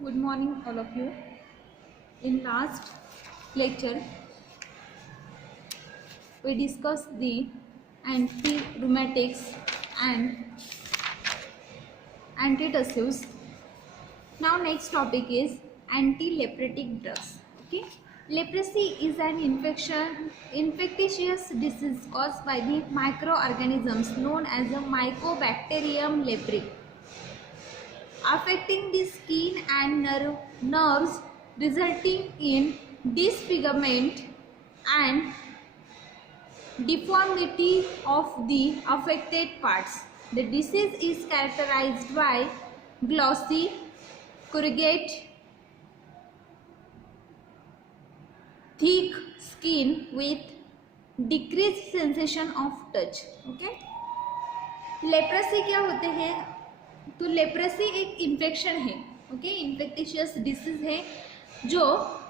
Good morning, all of you. In last lecture, we discussed the anti-rheumatics and antitussives. Now, next topic is anti-leprotic drugs. Okay, leprosy is an infectious disease caused by the microorganisms known as the Mycobacterium leprae, affecting the skin and nerves, resulting in disfigurement and deformity of the affected parts. The disease is characterized by glossy, corrugate, thick skin with decreased sensation of touch. Okay, leprosy क्या होते हैं? तो leprosy एक infection है, okay, इन्फेक्टिशियस disease है जो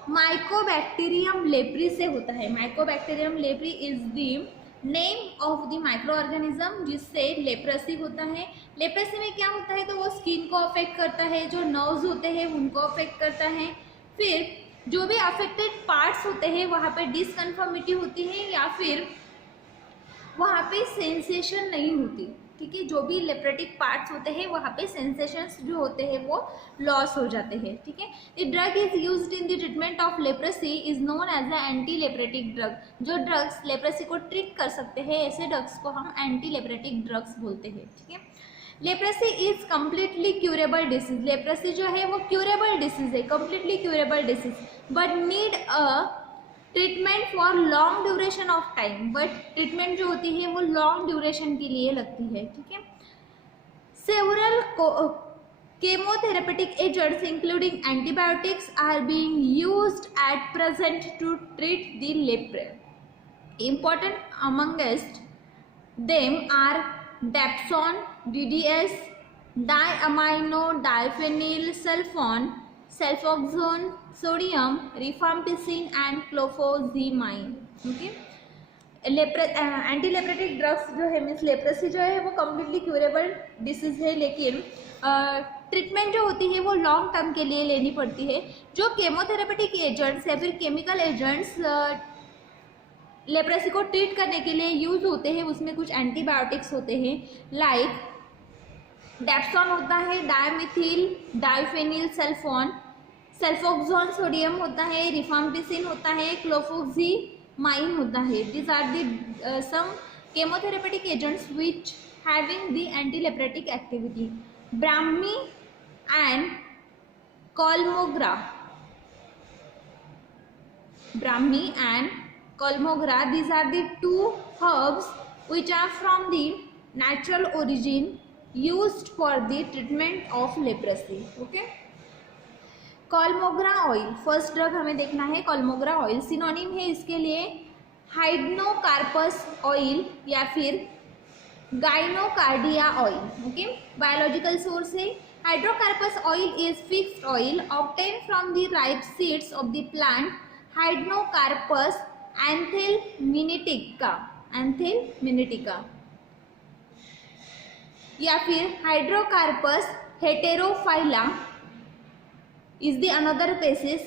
Mycobacterium leprae से होता है. Mycobacterium leprae is the name of the micro organism जिससे लेप्रेसी होता है. लेप्रेसी में क्या होता है? तो वो स्किन को अफेक्ट करता है, जो नर्व्स होते हैं उनको अफेक्ट करता है, फिर जो भी अफेक्टेड पार्ट्स होते हैं वहाँ पे डिसकन्फर्मिटी होती है या फिर वहाँ पे सेंसेशन नहीं होती. ठीक है, जो भी लेप्रेटिक पार्ट्स होते हैं वहाँ पे सेंसेशंस जो होते हैं वो लॉस हो जाते हैं. ठीक है, the drug is used in the treatment of leprosy is known as the anti leprotic drug. जो ड्रग्स लेप्रेसी को ट्रीट कर सकते हैं ऐसे ड्रग्स को हम एंटी लेप्रेटिक ड्रग्स बोलते हैं. ठीक है, leprosy is completely curable disease. Leprosy जो है वो क्यूरेबल डिसीज है, completely curable disease, but need a treatment for long duration of time. But treatment जो होती है वो लॉन्ग ड्यूरेशन के लिए लगती है. ठीक है, several chemotherapeutic agents including antibiotics are being used at present to treat the lepre. Important amongst them are dapsone, DDS, diamino diphenyl sulfone, sulfoxone, sodium, rifampicin and clofazimine. Okay, anti leprotic drugs जो है means leprosy जो है वो completely curable disease है, लेकिन treatment जो होती है वो लॉन्ग टर्म के लिए लेनी पड़ती है. जो केमोथेरेपेटिक एजेंट्स या फिर केमिकल एजेंट्स लेप्रेसी को ट्रीट करने के लिए यूज होते हैं उसमें कुछ एंटीबायोटिक्स होते हैं, लाइक डैप्सोन होता है, dimethyl diphenyl sulphone, sulphoxone sodium होता है, रिफाम्पिसिन होता है, क्लोफोक्सीमाइन होता है. This are the some chemotherapeutic agents which having the anti leprotic activity. Brahmi and chaulmoogra, brahmi and chaulmoogra, these are the two herbs which are from the natural origin used for the treatment of leprosy. okay, chaulmoogra oil first drug हमें देखना है. कॉलमोग्रा oil synonym है इसके लिए हाइड्रोकार्पस oil या फिर gynocardia oil. Okay, biological source है. Hydnocarpus oil is fixed oil obtain from the ripe seeds of the plant hydnocarpus anthelmintica, anthelmintica या फिर हाइड्रोकार्पस हेटेरोफाइला is the another species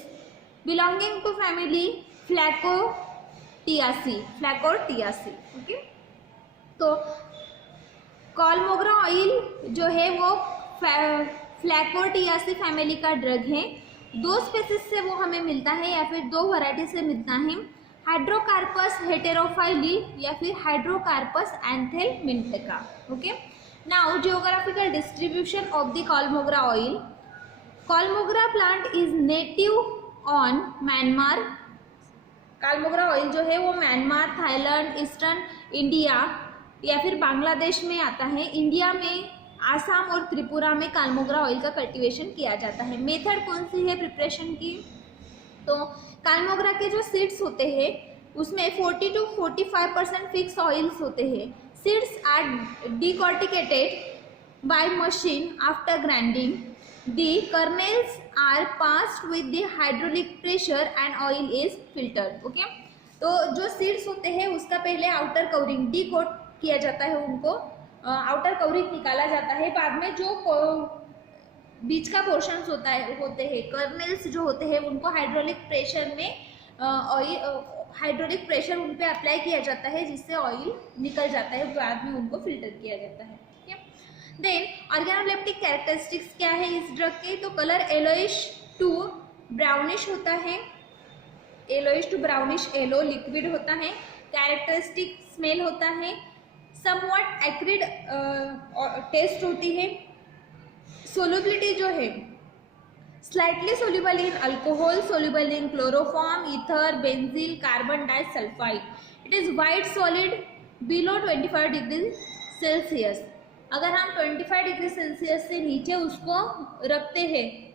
belonging to family Flaccotiaceae, Flaccotiaceae. okay, तो कॉलमोग्रा oil जो है वो फ्लैकोटियासी family का drug है. दो स्पेसीज से वो हमें मिलता है या फिर दो वैरायटी से मिलता है, हाइड्रोकार्पस हेटेरोफाइली या फिर hydnocarpus anthelmintica. Okay, now geographical distribution of the chaulmoogra oil. Chaulmoogra plant is native on Myanmar. Chaulmoogra oil जो है वो म्यांमार, थाईलैंड, ईस्टर्न इंडिया या फिर बांग्लादेश में आता है. इंडिया में आसाम और त्रिपुरा में कॉलमोग्रा ऑयल का कल्टीवेशन किया जाता है. मेथड कौन सी है प्रिपरेशन की? तो कॉलमोग्रा के जो सीड्स होते हैं उसमें 40 to 45% फिक्स ऑयल्स होते हैं. Seeds are decorticated by machine after grinding. The kernels are passed with the hydraulic pressure and oil is filtered. okay, तो जो सीड्स होते हैं उसका पहले आउटर कवरिंग डीकोट किया जाता है, उनको आउटर कवरिंग निकाला जाता है. बाद में जो बीच का पोर्शंस होते हैं, कर्नेल्स जो होते हैं, उनको हाइड्रोलिक प्रेशर में हाइड्रोलिक प्रेशर उन पे अप्लाई किया जाता है, जिससे ऑयल निकल जाता है, बाद में उनको फिल्टर किया जाता है। ठीक है। देन ऑर्गेनोलेप्टिक कैरेक्टरिस्टिक्स क्या है इस ड्रग के, तो कलर येलोइश टू ब्राउनिश होता है, yellowish to brownish yellow liquid होता है। कैरेक्टरिस्टिक स्मेल होता है, समवट एक्रिड टेस्ट होती है। सोलबिलिटी जो है slightly soluble in alcohol, soluble in chloroform, ether, बेंजील, carbon disulphide. It is white solid below 25 degree Celsius. अगर हम 25 डिग्री सेल्सियस से नीचे उसको रखते हैं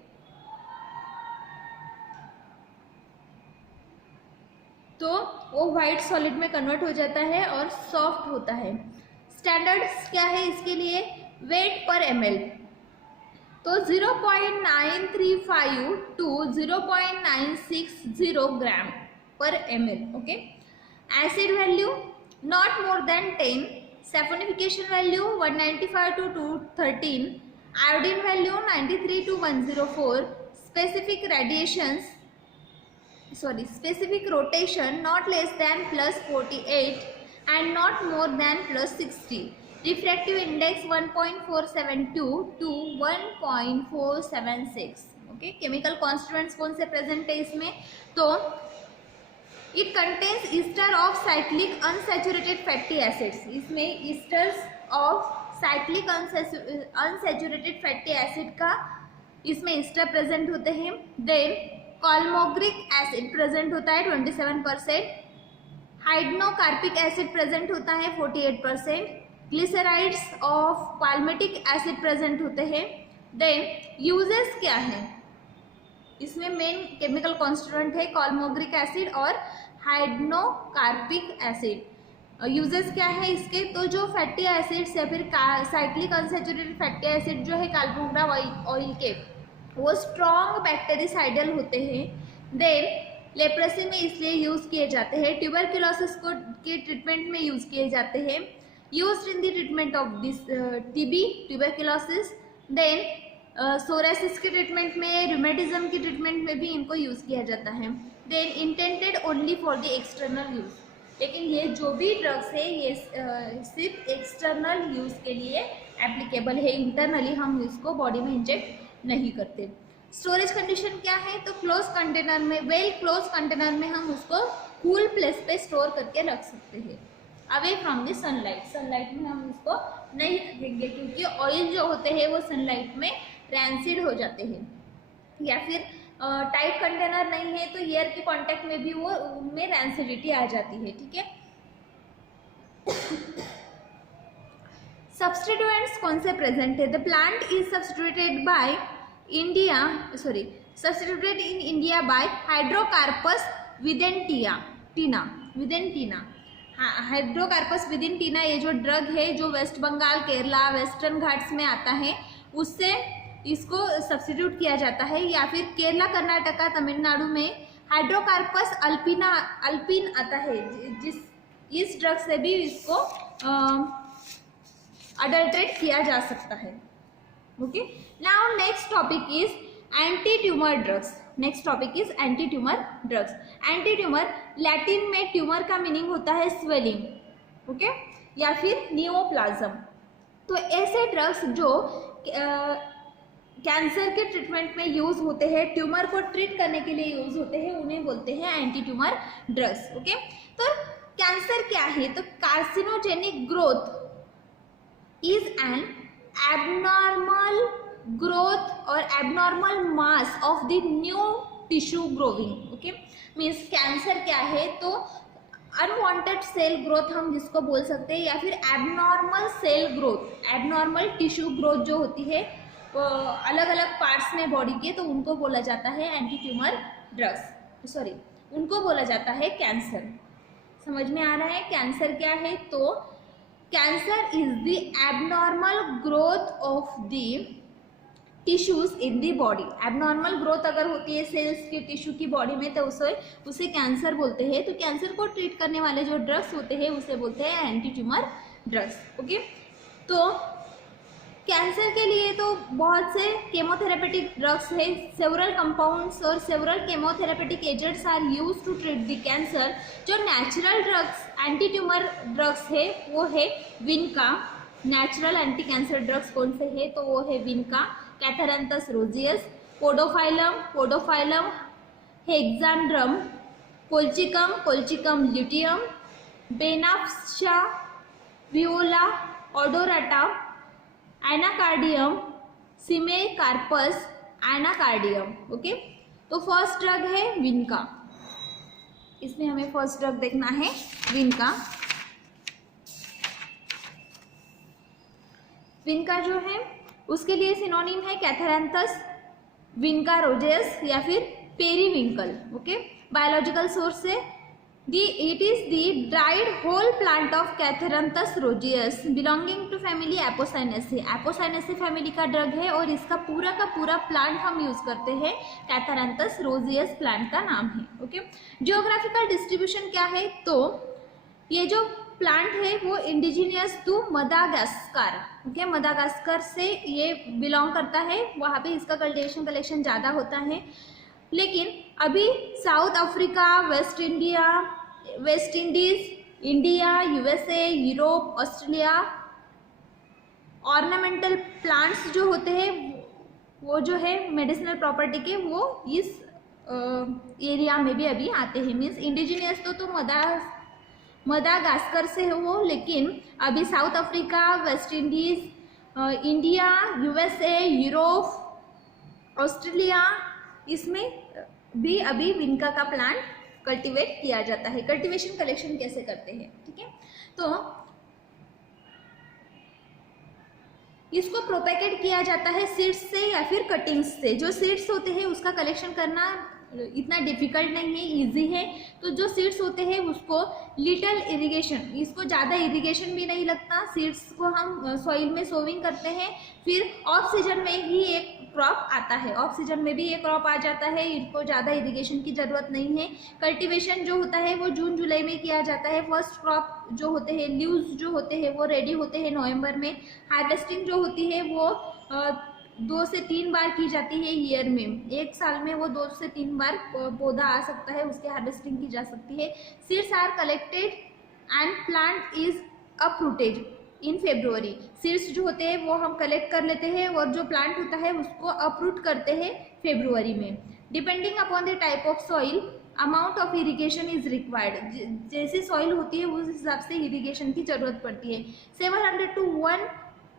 तो वो वाइट सॉलिड में कन्वर्ट हो जाता है और सॉफ्ट होता है। स्टैंडर्ड्स क्या है इसके लिए, वेट पर ml, तो 0.935 टू 0.960 ग्राम पर ml। Okay. Acid value not more than 10, saponification value 195 to 213, iodine value 93 to 104, specific rotation not less than +48 and not more than +60, refractive index 1.472 to 1.476। Okay. Chemical constituents कौन से present है इसमें, तो it contains ester of cyclic unsaturated fatty acids, इसमें esters of cyclic unsaturated fatty acid का इसमें Easter present होते हैं। देन कॉलमोग्रिक एसिड प्रेजेंट होता है 27%, हाइड्रोकार्पिक एसिड प्रेजेंट होता है 48%, glycerides of palmitic acid present होते हैं। देन यूजेस क्या है, इसमें मेन केमिकल कॉन्स्टिट्यूएंट है कॉलमोग्रिक एसिड और हाइड्रोकार्पिक एसिड। यूजेस क्या है इसके, तो जो फैटी एसिड्स या फिर साइक्लिक अनसैचुरेटेड फैटी एसिड जो है कार्बोग्रा ऑयल के, वो स्ट्रॉन्ग बैक्टीरिसाइडल होते हैं। देन लेप्रेसी में इसलिए यूज़ किए जाते हैं, ट्यूबरक्लोसिस को के ट्रीटमेंट में यूज़ किए जाते हैं, used in the treatment of this TB tuberculosis. Then psoriasis के ट्रीटमेंट में, रूमेटिज्म की ट्रीटमेंट में भी इनको यूज़ किया जाता है। Then intended only for the external use, लेकिन ये जो भी ड्रग्स है ये सिर्फ एक्सटर्नल यूज़ के लिए एप्लीकेबल है, इंटरनली हम इसको बॉडी में इंजेक्ट नहीं करते। स्टोरेज कंडीशन क्या है, तो क्लोज कंटेनर में, वेल क्लोज कंटेनर में हम उसको कूल प्लेस पे स्टोर करके रख सकते हैं, away from the sunlight. Sunlight में हम उसको नहीं रखेंगे क्योंकि ऑयल जो होते हैं वो सनलाइट में रैंसिड हो जाते हैं, या फिर टाइट कंटेनर नहीं है तो एयर के कांटेक्ट में भी वो उनमें रैंसिडिटी आ जाती है। ठीक है। सब्स्टिट्यूएंट्स कौन से प्रेजेंट है, the plant is substituted in India by hydnocarpus wightiana. Hydnocarpus wightiana ये जो ड्रग है जो वेस्ट बंगाल, केरला, वेस्टर्न घाट्स में आता है, उससे इसको सब्स्टिट्यूट किया जाता है। या फिर केरला, कर्नाटका, तमिलनाडु में हाइड्रोकार्पस अल्पिन आता है, इस ड्रग से भी इसको अडल्ट्रेट किया जा सकता है। Okay. Now next topic is anti tumour drugs. Next topic is anti tumour drugs. Anti tumour, Latin में ट्यूमर का मीनिंग होता है स्वेलिंग, ओके, या फिर नियोप्लाज्म। तो ऐसे ड्रग्स जो कैंसर के ट्रीटमेंट में यूज होते हैं, ट्यूमर को ट्रीट करने के लिए यूज होते हैं, उन्हें बोलते हैं एंटी ट्यूमर ड्रग्स। ओके। तो कैंसर क्या है, तो carcinogenic growth is an abnormal growth or abnormal mass of the new tissue growing। okay, means cancer क्या है, तो अनवांटेड सेल ग्रोथ हम जिसको बोल सकते हैं, या फिर abnormal cell growth, abnormal tissue growth जो होती है अलग अलग पार्ट्स में बॉडी के, तो उनको बोला जाता है एंटी ट्यूमर ड्रग्स, उनको बोला जाता है कैंसर। समझ में आ रहा है कैंसर क्या है, तो cancer is the abnormal growth of the tissues in the body. Abnormal growth अगर होती है सेल्स की, टिश्यू की बॉडी में, तो उसे कैंसर बोलते हैं। तो कैंसर को ट्रीट करने वाले जो ड्रग्स होते हैं उसे बोलते हैं एंटी ट्यूमर ड्रग्स। ओके। तो कैंसर के लिए तो बहुत से केमोथेरेपेटिक ड्रग्स है, सेवरल कंपाउंड्स और several chemotherapeutic agents are use to treat the cancer. जो natural drugs anti tumour drugs है वो है vinca. Natural anti cancer drugs कौन से है तो वो है vinca, catharanthus roseus, podophyllum hexandrum, colchicum luteum, बेनाफ्शा, viola odorata, anacardium, semecarpus, anacardium. Okay, तो फर्स्ट ड्रग है विनका। इसमें हमें फर्स्ट ड्रग देखना है विनका। विनका जो है उसके लिए सिनोनिम है कैथेरेंथस विनका रोजेस या फिर पेरीविंकल। ओके, बायोलॉजिकल सोर्स है it is the dried whole plant of Catharanthus roseus belonging to family Apocynaceae। Apocynaceae family का ड्रग है और इसका पूरा का पूरा प्लांट हम यूज करते हैं, Catharanthus roseus प्लांट का नाम है। ओके, जियोग्राफिकल डिस्ट्रीब्यूशन क्या है तो ये जो प्लांट है वो indigenous to Madagascar. Okay, Madagascar से ये बिलोंग करता है, वहाँ पे इसका कल्टीवेशन ज़्यादा होता है। लेकिन अभी south Africa, West Indies, India, USA, Europe, Australia ornamental plants जो होते हैं वो जो है मेडिसिनल प्रॉपर्टी के वो इस एरिया में भी अभी आते हैं। मीन्स इंडिजिनियस तो मदागास्कर से है वो, लेकिन अभी south Africa, West Indies, India, USA, Europe, Australia इसमें भी अभी विनका का प्लांट कल्टीवेट किया जाता है। कल्टीवेशन कलेक्शन कैसे करते हैं, ठीक है, तो इसको प्रोपेगेट किया जाता है सीड्स से या फिर कटिंग्स से। जो सीड्स होते हैं उसका कलेक्शन करना इतना डिफिकल्ट नहीं है, इजी है। तो जो सीड्स होते हैं उसको लिटल इरिगेशन, इसको ज़्यादा इरिगेशन भी नहीं लगता, सीड्स को हम सॉइल में सोविंग करते हैं, फिर ऑफ सीजन में ही एक क्रॉप आता है, ऑफ सीजन में भी एक क्रॉप आ जाता है, इनको ज़्यादा इरिगेशन की ज़रूरत नहीं है। कल्टीवेशन जो होता है वो जून जुलाई में किया जाता है। फर्स्ट क्रॉप जो होते हैं, लीव्स जो होते हैं वो रेडी होते हैं नवंबर में। हार्वेस्टिंग जो होती है वो 2 से 3 बार की जाती है ईयर में, एक साल में वो 2 से 3 बार पौधा आ सकता है, उसकी हार्वेस्टिंग की जा सकती है। Seeds are collected and plant is uprooted in February. Seeds जो होते हैं वो हम कलेक्ट कर लेते हैं और जो प्लांट होता है उसको अपरूट करते हैं फेब्रुवरी में। Depending upon the type of soil amount of irrigation is required. जैसी सॉइल होती है उस हिसाब से इरिगेशन की जरूरत पड़ती है। 700 to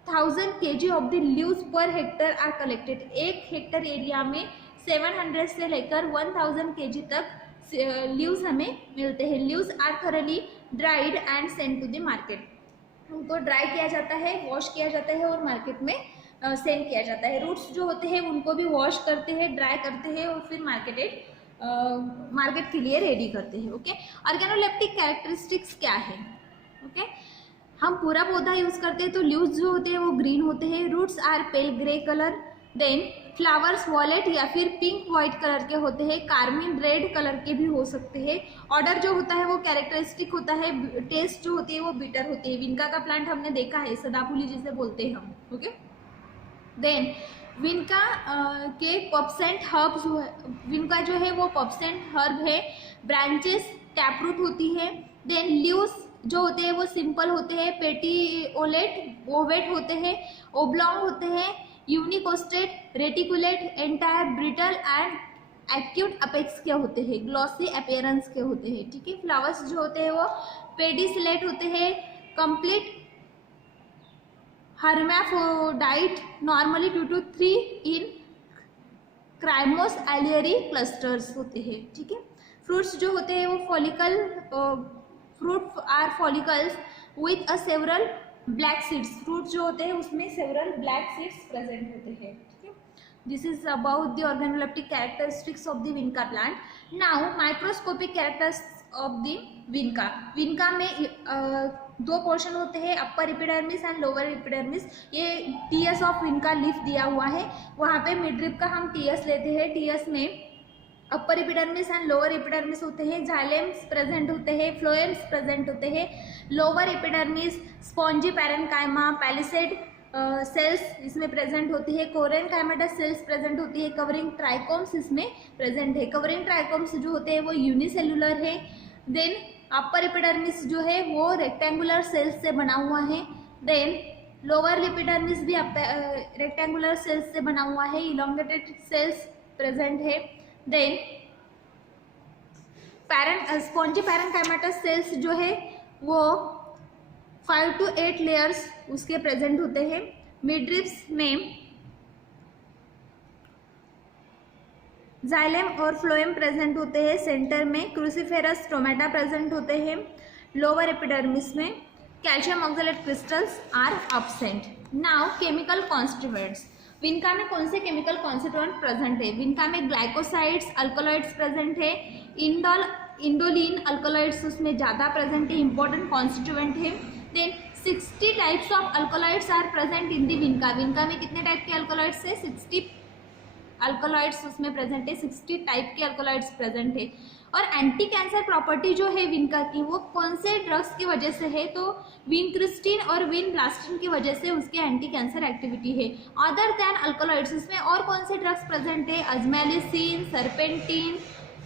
1000 kg of the leaves per hectare are collected. 1 hectare area में 700 से लेकर 1000 kg तक लीव्स हमें मिलते हैं। Leaves are thoroughly dried and send to the market. उनको ड्राई किया जाता है, वॉश किया जाता है और मार्केट में सेंड किया जाता है। रूट्स जो होते हैं उनको भी वॉश करते हैं, ड्राई करते हैं और फिर मार्केट के लिए रेडी करते हैं। ओके, ऑर्गेनोलेप्टिक कैरेक्टरिस्टिक्स क्या है? ओके, हम पूरा पौधा यूज करते हैं तो लीव्स जो होते हैं वो ग्रीन होते हैं। Roots are pale grey colour, then flowers violet या फिर पिंक वाइट कलर के होते हैं, कार्मिन रेड कलर के भी हो सकते हैं। ऑर्डर जो होता है वो कैरेक्टरिस्टिक होता है। टेस्ट जो होती है वो बिटर होती है। विनका का प्लांट हमने देखा है, सदाफुली जिसे बोलते हैं हम। ओके, देन विनका के पब्सेंट हर्ब्स, विनका जो है वो पब्सेंट हर्ब है। ब्रांचेस टैपरूट होती है। देन लीव्स जो होते हैं वो सिंपल होते हैं, पेटिओलेट ओवेट होते हैं, ओब्लॉन्ग होते हैं, unicostate, reticulate, entire, brittle and acute apex के होते हैं, ग्लॉसी अपीयरेंस के होते हैं। ठीक है, फ्लावर्स जो होते हैं वो पेडिसिलेट होते हैं, complete hermaphrodite, normally 2 to 3 in cymose एलियरी क्लस्टर्स होते हैं। ठीक है, फ्रूट्स जो होते हैं वो follicle, fruit are follicles with a several black seeds. Fruit जो होते हैं उसमें सेवरल ब्लैक सीड्स प्रेजेंट होते हैं। ठीक है, this is about the organoleptic characteristics of the vinca plant. Now microscopic characteristics of the vinca. Vinca में 2 portion होते हैं, upper epidermis and lower epidermis. ये टीएस ऑफ विनका लीफ दिया हुआ है, वहाँ पे मिडरिप का हम टीएस लेते हैं। टीएस में अपर एपिडर्मिस एंड लोअर एपिडर्मिस होते हैं, जाइलेम्स प्रेजेंट होते हैं, फ्लोएम्स प्रेजेंट होते हैं। Lower epidermis spongy parenchyma, palisade cells इसमें प्रेजेंट होती है, कोरेनकाइमेटस सेल्स प्रेजेंट होती है, कवरिंग ट्राइकोम्स इसमें प्रेजेंट है। कवरिंग ट्राइकोम्स जो होते हैं वो यूनिसेल्युलर है। देन अपर एपिडर्मिस जो है वो रेक्टेंगुलर सेल्स से बना हुआ है। देन लोअर एपिडर्मिस भी रेक्टेंगुलर सेल्स से बना हुआ है, इलोंगेटेड सेल्स प्रेजेंट है। देन स्पॉन्जी पैरेन्काइमेटस सेल्स जो है वो 5 to 8 लेयर्स उसके प्रेजेंट होते हैं। मिडरिब्स में जाइलम और फ्लोएम प्रेजेंट होते हैं। सेंटर में क्रूसीफेरस स्टोमेटा प्रेजेंट होते हैं। लोअर एपिडर्मिस में calcium oxalate crystals are absent. Now chemical constituents, vinca में कौन से केमिकल कॉन्स्टिट्यूएंट प्रेजेंट है? विनका में ग्लाइकोसाइड्स अल्कोलॉइड्स प्रेजेंट है। इंडोलिन अल्कोलॉइड्स उसमें ज़्यादा प्रेजेंट है, इंपॉर्टेंट कॉन्स्टिट्यूएंट है। Then 60 types of alkaloids are present in the vinca. Vinca में कितने टाइप के अल्कोलॉइड्स है? 60 अल्कोलॉइड्स उसमें प्रेजेंट है, 60 टाइप के अल्कोलॉइड्स प्रेजेंट है। और एंटी कैंसर प्रॉपर्टी जो है विनका की वो कौन से ड्रग्स की वजह से है? तो विनक्रिस्टिन और विनब्लास्टिन की वजह से उसके एंटी कैंसर एक्टिविटी है। अदर दैन अल्कोलॉइड्स इसमें और कौन से ड्रग्स प्रेजेंट है? अजमेलिसिन, सर्पेंटिन,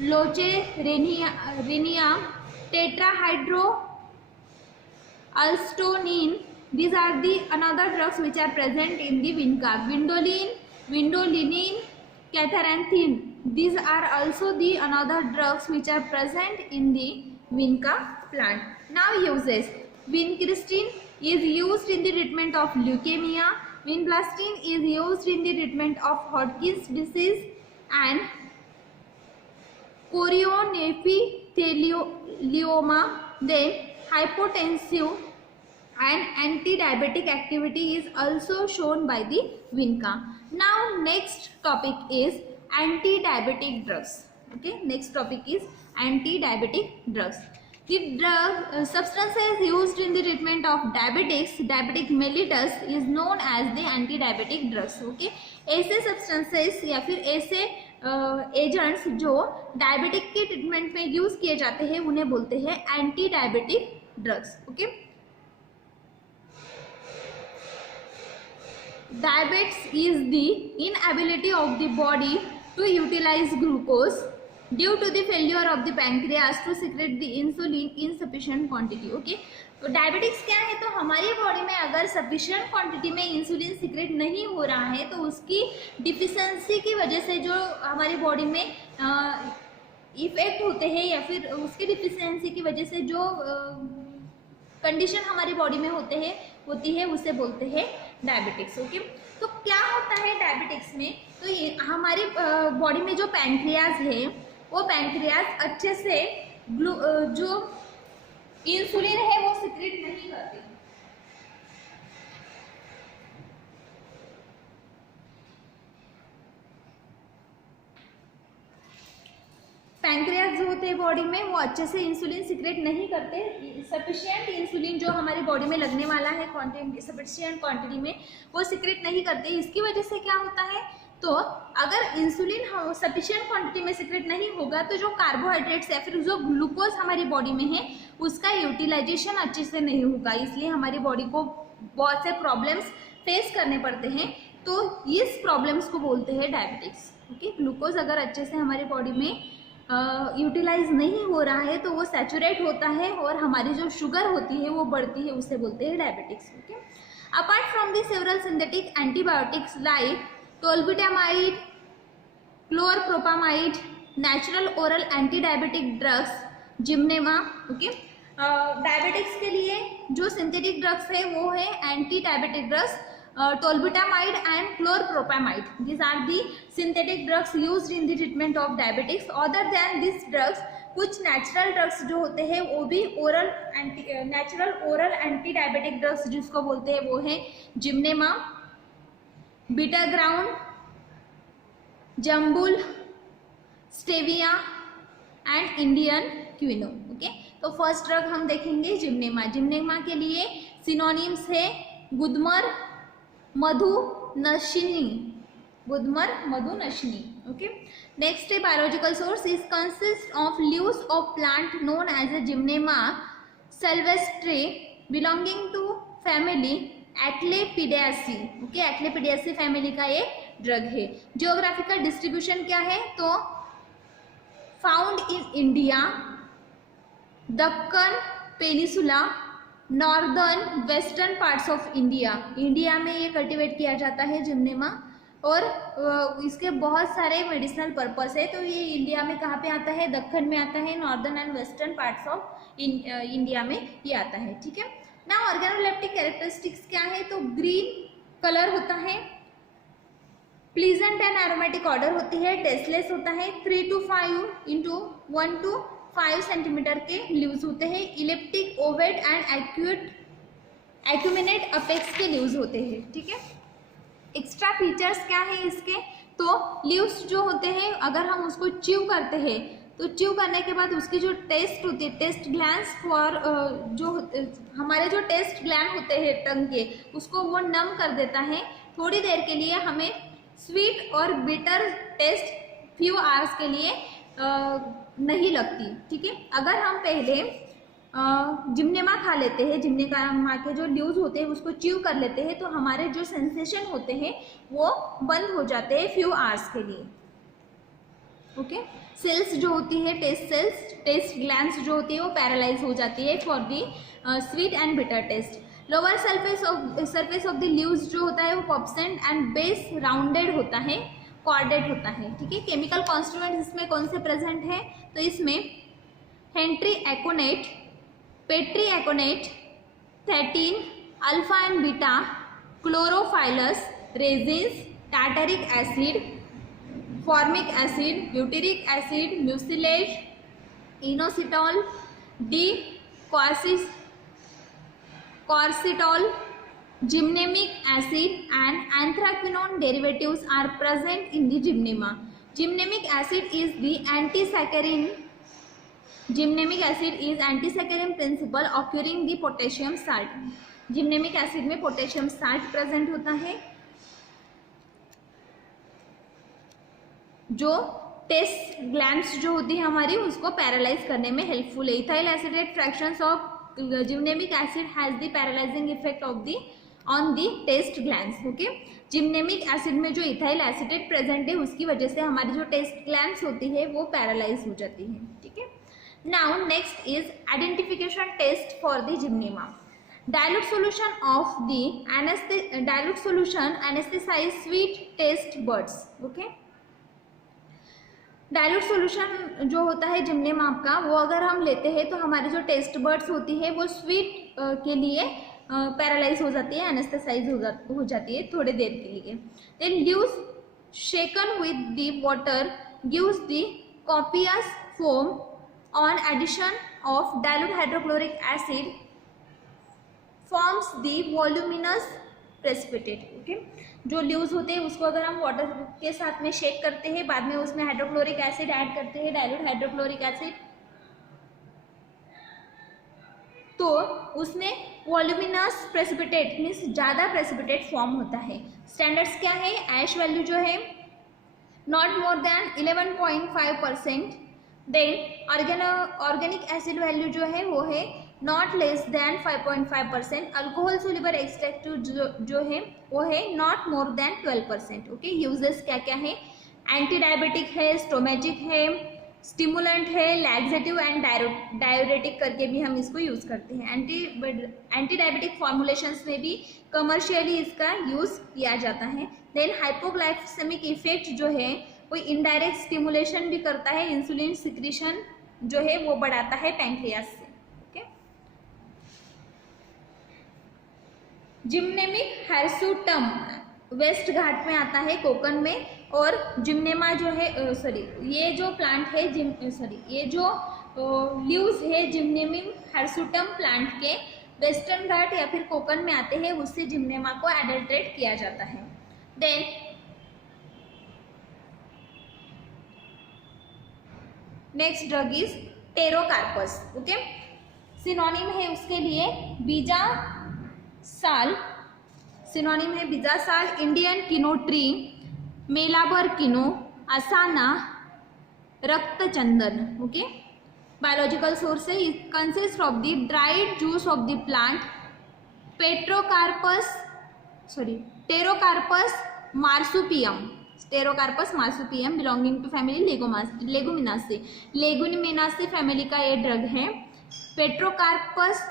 लोचेरेनिया, tetrahydro अल्स्टोनिन, these are the another drugs which are present in the vinca. Vindolinin, catharanthine, these are also the another drugs which are present in the vinca plant. Now uses, vincristin is used in the treatment of leukemia, vinblastin is used in the treatment of Hodgkin's disease and chorionephthelioma. Then hypotensive and anti-diabetic activity is also shown by the vinca. Now next topic is anti-diabetic drugs. Okay, next topic is anti-diabetic drugs. The drug substances used in the treatment of diabetic mellitus is known as the anti-diabetic drugs. Okay, ऐसे substances या फिर ऐसे agents जो diabetic के treatment में use किए जाते हैं उन्हें बोलते हैं anti diabetic drugs. Okay, diabetes is the inability of the body to utilize glucose due to the failure of the pancreas to secrete the insulin in sufficient quantity. Okay, तो diabetics क्या है? तो हमारी बॉडी में अगर sufficient quantity में insulin secret नहीं हो रहा है तो उसकी डिफिशेंसी की वजह से जो हमारी बॉडी में इफेक्ट होते हैं या फिर उसकी डिफिशेंसी की वजह से जो कंडीशन हमारी बॉडी में होती है उसे बोलते हैं डायबिटिक्स। ओके, तो क्या होता है डायबिटिक्स में? तो ये हमारी बॉडी में जो पैंक्रियाज है वो पैंक्रियाज अच्छे से जो इंसुलिन है वो सिक्रेट नहीं करती। पैंक्रियाज जो होते हैं बॉडी में वो अच्छे से इंसुलिन सिक्रेट नहीं करते। सफिशिएंट इंसुलिन जो हमारी बॉडी में लगने वाला है सफिशिएंट क्वांटिटी में वो सिक्रेट नहीं करते। इसकी वजह से क्या होता है? तो अगर इंसुलिन सफिशिएंट क्वांटिटी में सिक्रेट नहीं होगा तो जो कार्बोहाइड्रेट्स या फिर जो ग्लूकोज हमारी बॉडी में है उसका यूटिलाइजेशन अच्छे से नहीं होगा, इसलिए हमारी बॉडी को बहुत से प्रॉब्लम्स फेस करने पड़ते हैं। तो इस प्रॉब्लम्स को बोलते हैं डायबिटिक्स। ओके, ग्लूकोज अगर अच्छे से हमारी बॉडी में यूटिलाइज नहीं हो रहा है तो वो सैचुरेट होता है और हमारी जो शुगर होती है वो बढ़ती है, उसे बोलते हैं diabetics. Okay, apart from the several synthetic antibiotics like tolbutamide, chlorpropamide, natural oral anti diabetic drugs, gymnema. Okay, diabetics के लिए जो सिंथेटिक ड्रग्स है वो है anti diabetic drugs tolbutamide and chlorpropamide. These are the synthetic drugs used in the treatment of diabetics. Other than these drugs, कुछ natural drugs जो होते हैं वो भी natural oral anti diabetic drugs जिसको बोलते हैं वो है gymnema, bitter gourd, jambul, stevia and Indian kino. Okay, तो फर्स्ट ड्रग हम देखेंगे जिम्नेमा। जिम्नेमा के लिए सिनोनिम्स है गुदमर, मधुनशिनी, गुदमर, मधुनशिनी। ओके, नेक्स्ट है biological source is consist of leaves of plant known as a gymnema sylvestre belonging to family asclepiadaceae. Okay, asclepiadaceae family का ये drug है। जियोग्राफिकल डिस्ट्रीब्यूशन क्या है, तो found in India, Deccan peninsula, northern western parts of India. India में ये cultivate किया जाता है जिम्नेमा, और इसके बहुत सारे मेडिसिनल पर्पस है। तो ये इंडिया में कहाँ पे आता है, दक्कन में आता है, northern and western parts of India में ये आता है। ठीक है ना। ऑर्गेनोलेप्टिक कैरेक्टरिस्टिक्स क्या है, तो ग्रीन कलर होता है, प्लीजेंट एंड एरोमेटिक ऑर्डर होती है, टेस्टलेस होता है, 3 to 5 into 1 to 5 सेंटीमीटर के लीव्स होते हैं, elliptic, Ovett and acuminate apex के लीव्स होते हैं। ठीक है। एक्स्ट्रा फीचर्स क्या है इसके, तो लीव्स जो होते हैं अगर हम उसको च्यू करते हैं तो च्यू करने के बाद उसकी जो टेस्ट होती है, टेस्ट ग्लैंड्स फॉर जो हमारे जो टेस्ट ग्लैंड होते हैं टंग के, उसको वो नम कर देता है थोड़ी देर के लिए। हमें स्वीट और बिटर टेस्ट फ्यू आवर्स के लिए नहीं लगती। ठीक है। अगर हम पहले जिम्नेमा खा लेते हैं, जिम्नेमा के जो लीव्स होते हैं उसको च्यू कर लेते हैं, तो हमारे जो सेंसेशन होते हैं वो बंद हो जाते हैं फ्यू आवर्स के लिए। ओके। सेल्स जो होती है, टेस्ट सेल्स, टेस्ट ग्लैंड्स जो होती है वो पैरालाइज हो जाती है for the sweet and bitter taste. Lower surface of the leaves जो होता है वो पब्सेंट एंड बेस राउंडेड होता है, कॉर्डेड होता है। ठीक है। केमिकल कॉन्स्टिट्यूएंट्स इसमें कौन से प्रेजेंट है, तो इसमें हेंट्री एकोनेट, पेट्री एकोनेट, थैटीन, alpha and beta, chlorophylls, resins, tartaric acid, formic acid, butyric acid, mucilage, inositol, D quercitol, gymnemic acid and anthraquinone derivatives are present in the gymnema. Gymnemic acid is the antisaccharin. Gymnemic acid is antisaccharin principle occurring the potassium salt. Gymnemic acid में potassium salt present होता है जो test glands जो होती है हमारी उसको paralyse करने में हेल्पफुल है। Ethyl acetate fractions of gymnemic acid has the paralysing effect of the on the taste glands. Okay. Gymnemic acid में जो इथाइल एसिडेट प्रेजेंट है उसकी वजह से हमारी जो टेस्ट ग्लैंड्स होती है वो पैरालाइज हो जाती है। ठीक है। Now next is identification test for the gymnema. Dilute solution anaesthetise sweet taste buds. Okay. Dilute solution जो होता है जिम्नेमा का, वो अगर हम लेते हैं तो हमारी जो टेस्ट बड्स होती है वो स्वीट के लिए पैरालाइज हो जाती है, एनेस्थेसाइज हो जाती है थोड़ी देर के लिए। Then leaves shaken with the water gives the copious foam on addition of dilute hydrochloric acid forms the voluminous precipitate. Okay. जो लीव्स होते हैं उसको अगर हम वाटर के साथ में शेक करते हैं, बाद में उसमें हाइड्रोक्लोरिक एसिड ऐड करते हैं, डाइल्यूट हाइड्रोक्लोरिक एसिड, तो उसमें वॉल्यूमिनस प्रेसिपिटेट मीन्स ज़्यादा प्रेसिपिटेट फॉर्म होता है। स्टैंडर्ड्स क्या है, ऐश वैल्यू जो है not more than 11.5%। Then organic acid value जो है वो है not less than 5.5%। Alcohol soluble extract जो है वो है not more than 12%। Okay. Uses क्या क्या है, एंटी डायबिटिक है, स्टोमेजिक है, स्टिमुलेंट है, लैक्सेटिव एंड डायूरेटिक करके भी हम इसको यूज़ करते हैं। एंटी डायबिटिक फॉर्मुलेशंस में भी कमर्शियली इसका यूज़ किया जाता है। देन हाइपोग्लाइसेमिक इफेक्ट जो है वो इनडायरेक्ट स्टिमुलेशन भी करता है, इंसुलिन सिक्रीशन जो है वो बढ़ाता है पैंक्रियास से। ओके। जिम्नेमिक हिरसुटम वेस्ट घाट में आता है, कोकन में, और जिम्नेमा जो है ये जो प्लांट है ये जो लीव्स है जिम्नेमिक हिरसुटम प्लांट के वेस्टर्न घाट या फिर कोकन में आते हैं, उससे जिम्नेमा को एडल्ट्रेट किया जाता है। Then next drug is pterocarpus. Okay. Synonym है उसके लिए बीजासाल, सिनोनिम है बीजासाल, इंडियन किनो tree, Malabar kino, asana, raktachandan. Okay. Biological source है, it consist of the dried juice of the plant pterocarpus marsupium, pterocarpus marsupium belonging to family leguminosae, leguminosae family का ये drug है। Pterocarpus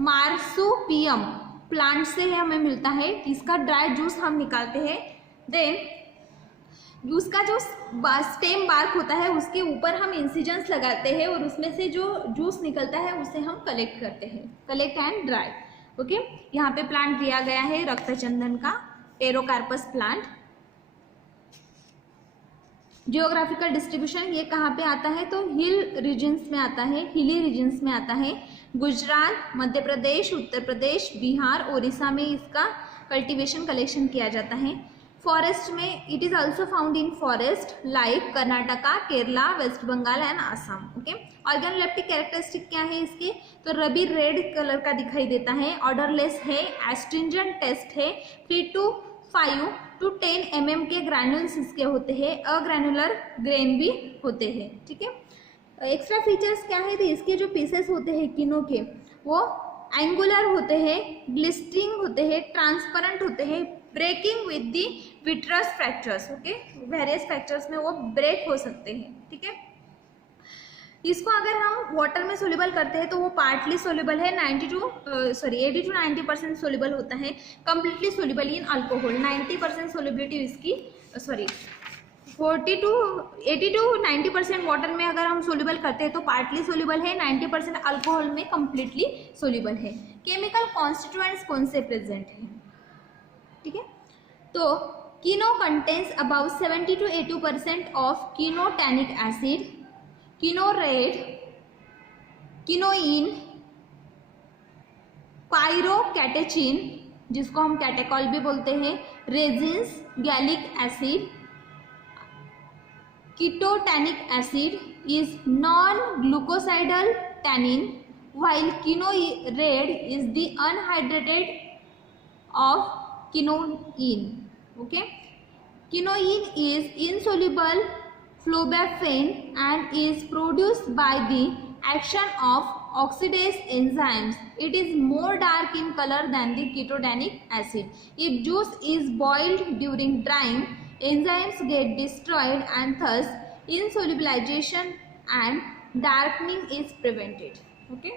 marsupium plant से है, हमें मिलता है। इसका ड्राई जूस हम निकालते हैं। देन उसका जो स्टेम बार्क होता है उसके ऊपर हम इंसिजन्स लगाते हैं और उसमें से जो जूस निकलता है उसे हम कलेक्ट करते हैं, कलेक्ट एंड ड्राई। ओके, यहाँ पे प्लांट दिया गया है रक्तचंदन का, टेरोकार्पस प्लांट। जियोग्राफिकल डिस्ट्रीब्यूशन ये कहाँ पे आता है, तो हिल रीजन्स में आता है, हिली रीजन्स में आता है। गुजरात, मध्य प्रदेश, उत्तर प्रदेश, बिहार, उड़ीसा में इसका कल्टीवेशन कलेक्शन किया जाता है। फॉरेस्ट में it is also found in forest like Karnataka, Kerala, West Bengal and Assam. Okay, organoleptic characteristic क्या है इसके, तो रबी रेड कलर का दिखाई देता है, ऑर्डरलेस है, एस्ट्रिंजेंट टेस्ट है, 3 to 5 to 10 mm के ग्रैन्यूल्स इसके होते हैं, अग्रैनुलर ग्रेन भी होते हैं। ठीक है, एक्स्ट्रा फीचर्स क्या है, तो इसके जो पीसेस होते हैं किनो के वो एंगुलर होते हैं, ग्लिस्टरिंग होते हैं, ट्रांसपेरेंट होते हैं, breaking with the vitreous fractures. Okay, various fractures में वो ब्रेक हो सकते हैं। ठीक है, इसको अगर हम वाटर में सोल्यूबल करते हैं तो वो पार्टली सोल्यूबल है, 80 to 90% सोल्यूबल होता है, completely soluble in alcohol. 90% solubility इसकी 80 to 90% वाटर में अगर हम सोल्यूबल करते हैं तो पार्टली सोल्यूबल है, 90% अल्कोहल में कम्प्लीटली सोल्यूबल है। केमिकल कॉन्स्टिट्यूएंट्स कौन से प्रेजेंट हैं, ठीक है, तो kino contains about 70 to 80% of kinotannic acid, kino red, kinoin, pyrocatechin जिसको हम कैटेकॉल भी बोलते हैं, resins, gallic acid. Kinotannic acid is non-glucosidal tannin, while kino red is the unhydrated of कीनोइन। Okay, kinoin is insoluble phlobaphene and is produced by the action of oxidase enzymes. It is more dark in color than the ketogenic acid. If juice is boiled during drying, enzymes get destroyed and thus insolubilization and darkening is prevented. Okay,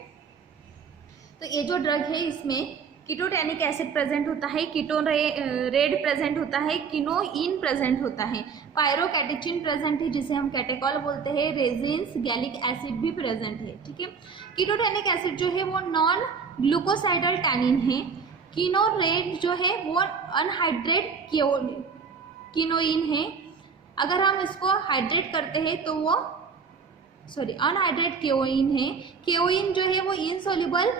तो ये जो drug है इसमें कीटोटैनिक acid present होता है, कीटोरेड present होता है, कीनोइन present होता है, पायरोकैटेचिन प्रेजेंट है जिसे हम कैटेकॉल बोलते हैं, रेजिन्स, गैलिक एसिड भी प्रेजेंट है। ठीक है, कीटोटैनिक एसिड जो है वो नॉन ग्लूकोसाइडल टैनिन है, कीनोरेड जो है वो अनहाइड्रेट कीनोइन है। अगर हम इसको हाइड्रेट करते हैं तो वो अनहाइड्रेट केओइन है। केओइन जो है वो इनसोल्यूबल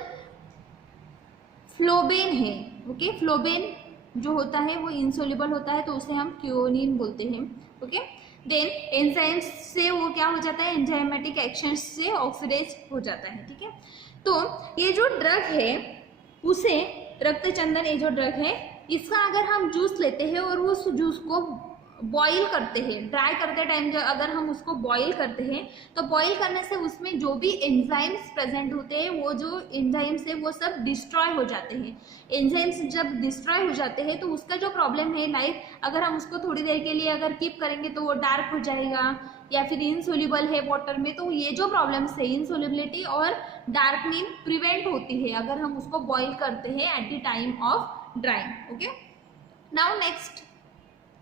फ्लोबेन है। ओके, फ्लोबेन जो होता है वो इनसोल्यूबल होता है तो उसे हम क्योनिन बोलते हैं। ओके, देन एंजाइम्स से वो क्या हो जाता है, एंजाइमेटिक एक्शन से ऑक्सीडाइज हो जाता है। ठीक है, तो ये जो ड्रग है उसे रक्तचंदन, ये जो ड्रग है इसका अगर हम जूस लेते हैं और उस जूस को बॉईल करते हैं, ड्राई करते टाइम जब अगर हम उसको बॉईल करते हैं तो बॉईल करने से उसमें जो भी एंजाइम्स प्रेजेंट होते हैं वो जो एंजाइम्स है वो सब डिस्ट्रॉय हो जाते हैं। एंजाइम्स जब डिस्ट्रॉय हो जाते हैं तो उसका जो प्रॉब्लम है, लाइक अगर हम उसको थोड़ी देर के लिए अगर कीप करेंगे तो वो डार्क हो जाएगा या फिर इनसोल्यूबल है वाटर में, तो ये जो प्रॉब्लम्स है इनसोल्यूबिलिटी और डार्कनिंग प्रिवेंट होती है अगर हम उसको बॉईल करते हैं at the time of drawing. Okay, now next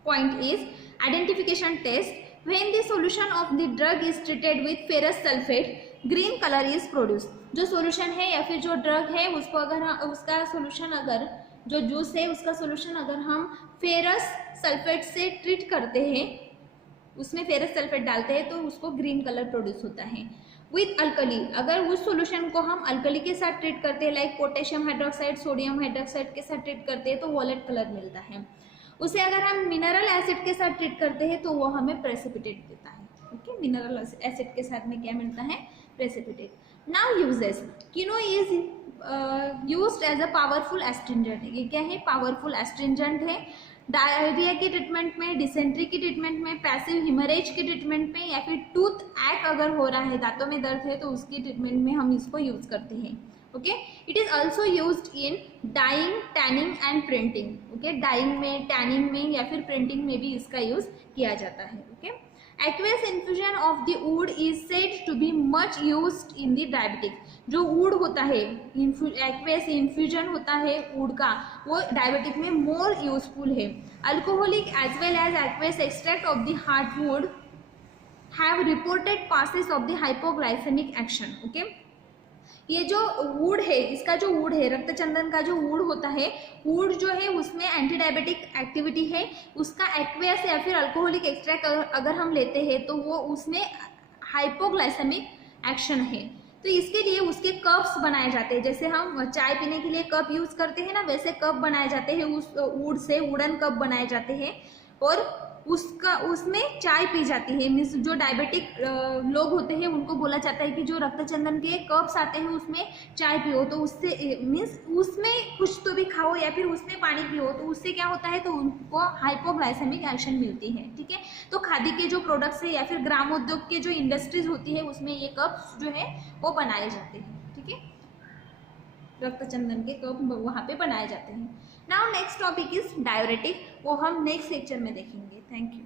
point is identification test. When the solution of the drug is treated with ferrous sulfate, green color is produced. जो solution है या फिर जो drug है उसको अगर उसका solution अगर जो juice है उसका solution अगर हम ferrous sulfate से treat करते हैं, उसमें ferrous sulfate डालते हैं तो उसको green color produce होता है। विथ अल्कली, अगर उस सॉल्यूशन को हम अल्कली के साथ ट्रीट करते हैं like potassium hydroxide, sodium hydroxide के साथ ट्रीट करते हैं तो वॉलेट कलर मिलता है। उसे अगर हम मिनरल एसिड के साथ ट्रीट करते हैं तो वो हमें प्रेसिपिटेट देता है। ओके, मिनरल एसिड के साथ में क्या मिलता है, precipitate. Now uses, kino is used as a powerful astringent. ये क्या है, पावरफुल एस्ट्रिंजेंट है। डायरिया के ट्रीटमेंट में, डिसेंट्री की ट्रीटमेंट में, पैसिव हिमरेज के ट्रीटमेंट में, या फिर टूथ एक्ट अगर हो रहा है, दांतों में दर्द है तो उसकी ट्रीटमेंट में हम इसको यूज करते हैं। Okay, it is also used in dyeing, tanning and printing. Okay, dyeing में, टैनिंग में या फिर प्रिंटिंग में भी इसका यूज किया जाता है। Okay, aqueous infusion of the wood is said to be much used in the diabetic। जो वुड होता है, एक्वेस इन्फ्यूजन होता है वुड का, वो डायबिटिक में मोर यूजफुल है। Alcoholic as well as aqueous extract of the heartwood have reported possess of the hypoglycaemic action. Okay, ये जो वुड है, इसका जो वुड है, रक्तचंदन का जो वुड होता है, वुड जो है उसमें एंटी डायबिटिक एक्टिविटी है। उसका एक्वेस या फिर अल्कोहलिक एक्सट्रैक्ट अगर हम लेते हैं तो वो उसमें हाइपोग्लाइसेमिक एक्शन है। तो इसके लिए उसके कप्स बनाए जाते हैं, जैसे हम चाय पीने के लिए कप यूज करते हैं ना, वैसे कप बनाए जाते हैं उस वुड से, वुडन कप बनाए जाते हैं और उसमें चाय पी जाती है। मीन्स जो डायबिटिक लोग होते हैं उनको बोला जाता है कि जो रक्तचंदन के कप्स आते हैं उसमें चाय पियो, तो उससे मीन्स उसमें कुछ तो भी खाओ या फिर उसमें पानी पियो, तो उससे क्या होता है, तो उनको हाइपोग्लाइसेमिक एक्शन मिलती है। ठीक है, तो खादी के जो प्रोडक्ट्स है या फिर ग्रामोद्योग के जो इंडस्ट्रीज होती है उसमें ये कप्स जो है वो बनाए जाते हैं। ठीक है, रक्तचंदन के कप वहाँ पे बनाए जाते हैं। Now next topic is diuretic, वो हम नेक्स्ट लेक्चर में देखेंगे। Thank you.